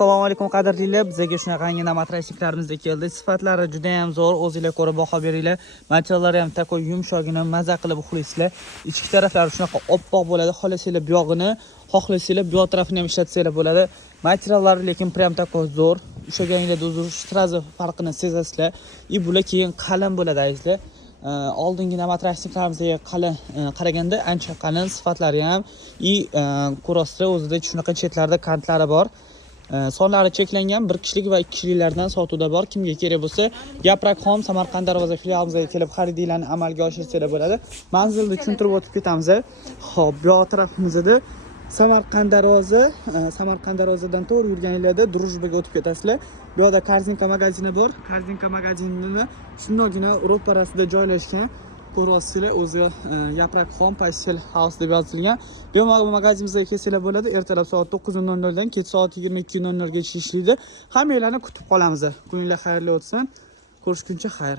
Assalomu alaykum qadrlilar, bizga shunaqangi matrasniklarimiz keldi. Sifatlari juda ham zo'r, o'zingizlar ko'rib baho beringlar. Materiallari ham takoy yumshog'ina, maza qilib uxlaysizlar. Ichki taraflari shunaqa oppoq bo'ladi. Xohlasanglar bu yog'ini, xohlasanglar bu tarafini ham ishlatsanglar bo'ladi. Materiallari lekin prям takoy zo'r. Ushlaganingizda o'zing sразу farqini sezasizlar. Bular keyin qalin bo'ladi azizlar. Oldingi matrasniklarimizga qaraganda ancha qalin, sifatlari ham ko'rasizlar, o'zida shunaqa chetlarda kantlari bor. Sonlari cheklangan 1 kishilik va 2 kishiliklardan sotuvda bor. Kimga kerak bo'lsa, Yaprak.com Samarqand darvoza filialimizga kelib xaridinglarni amalga oshirsangiz bo'ladi. Manzilni tushuntirib o'tib ketamiz. Xo'p, bu tarafimizda Samarqand darvozadan to'g'ri yurganingizda Drujbaga o'tib ketasizlar. Bu yerda Korzinka magazini bor. Korzinka magazinini shundagina ro'parasida joylashgan. Ko'rasizlar, o'zi Yaprak.com Pastel House deb yozilgan. Bu magazinimizga kelsanglar bo'ladi. Ertalab soat 9:00 dan kech soat 22:00 gacha ishlaydi. Hammanglarni kutib qolamiz. Kuninglar xayrli o'tsin. Ko'rishguncha xayr.